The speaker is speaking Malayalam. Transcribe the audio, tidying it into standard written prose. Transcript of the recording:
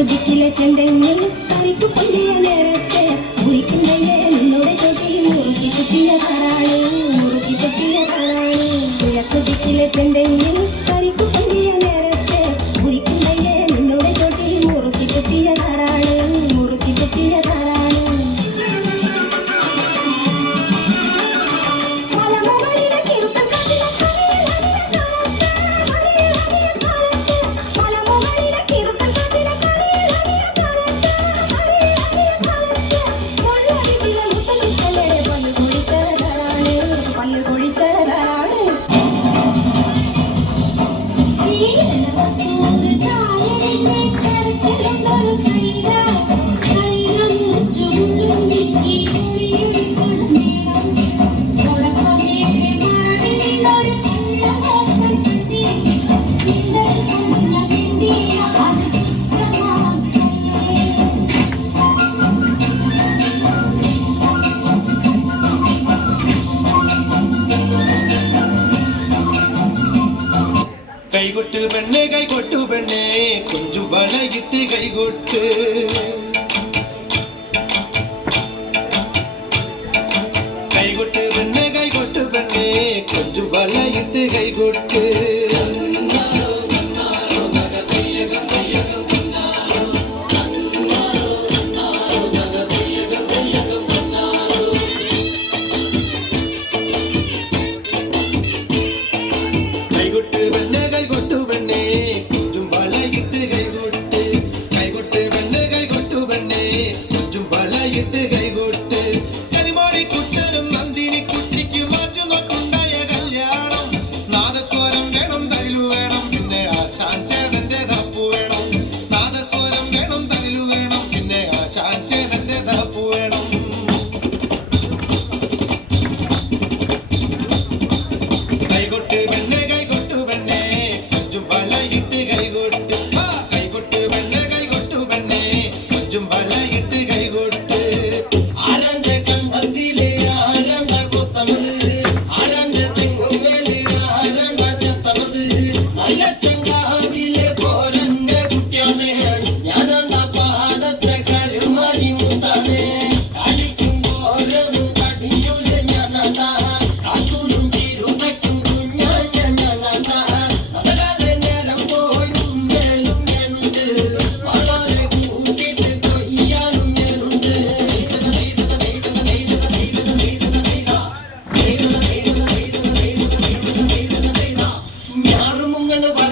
ദിക്കിലെ ചെണ്ടെങ്കിൽ കളിക്കു പൊന്തിയ നേരത്തെ മുറിക്കുന്നേ നിന്നോട് ചോട്ടി മുറുക്കി കുത്തിയ താറാണ് മുറുക്കി കുത്തിയ താറാണ് കിഴക്ക് ദിക്കിലെ ചെണ്ടെങ്കിൽ കളിക്കു പൊന്തിയ നേരത്തെ മുറിക്കുന്നേ നിന്നോട് ചോട്ടി മുറുക്കി കുത്തിയ താറാണ് മുറുക്കി കുത്തിയ താറാണ് കൈകൊട്ട് പെണ്ണെ കൈകൊട്ടു പെണ്ണെ കൊഞ്ചു വളയിട്ട് കൈകൊട്ട് കൈകൊട്ട് പെണ്ണെ കൈകൊട്ടു പെണ്ണെ കൊഞ്ചു വളയിട്ട് കൈകൊട്ട് Yarum